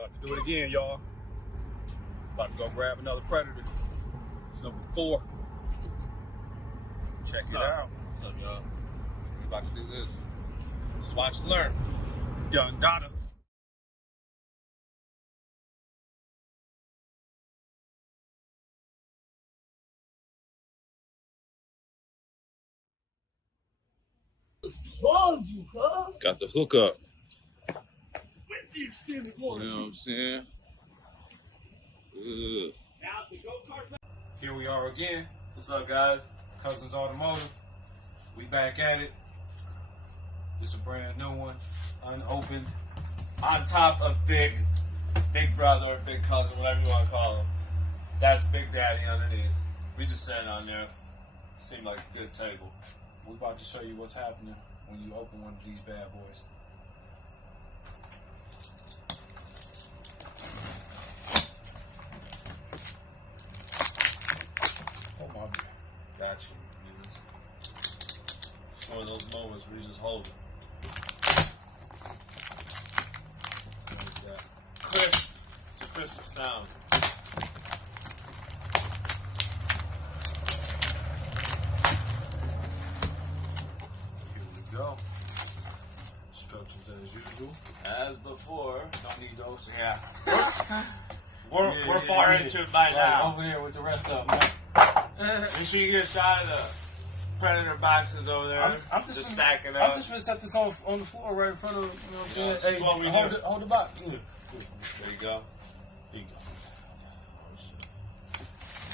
About to do it again, y'all. About to go grab another Predator. It's number 4. Check it out. What's up, y'all? We about to do this. Just watch and learn. Done data. Got the hook up. You know what I'm saying? Here we are again. What's up, guys? Cousins Automotive. We back at it. It's a brand new one, unopened. On top of Big Brother or Big Cousin, whatever you want to call him. That's Big Daddy underneath. We just sat on there. Seemed like a good table. We're about to show you what's happening when you open one of these bad boys. Oh my God. Got you. It's one of those moments where you just hold it. Like that. Crisp. It's a crisp sound. Here we go. Instructions as usual. As before. Don't need those. Yeah. We're far into it by now. Over there with the rest of them. Make sure you get a shot of the Predator boxes over there. I'm just stacking I'm up. just gonna set this on the floor right in front of, you know what I'm Yeah, saying? that's what we hold do. the box. There you go. Here you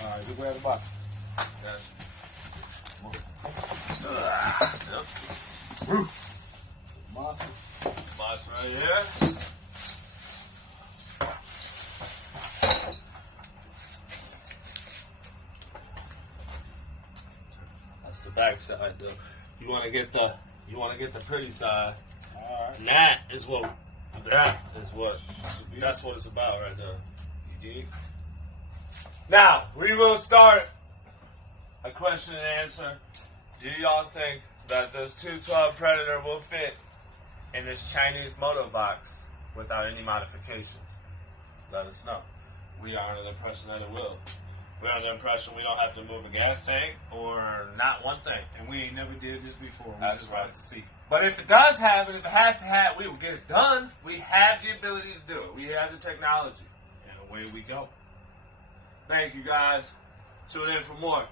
go. All right, you grab the box. That's Monster. box right here. That's the back side, though. You want to get the pretty side. All right. And that's what it's about right there. You dig? Now, we will start a question and answer. Do y'all think that this 212 Predator will fit in this Chinese moto box without any modifications? Let us know. We are under the impression that it will. We're under the impression we don't have to move a gas tank or not one thing. And we ain't never did this before. We That's just right. about to see. But if it does happen, if it has to happen, we will get it done. We have the ability to do it. We have the technology. And away we go. Thank you, guys. Tune in for more.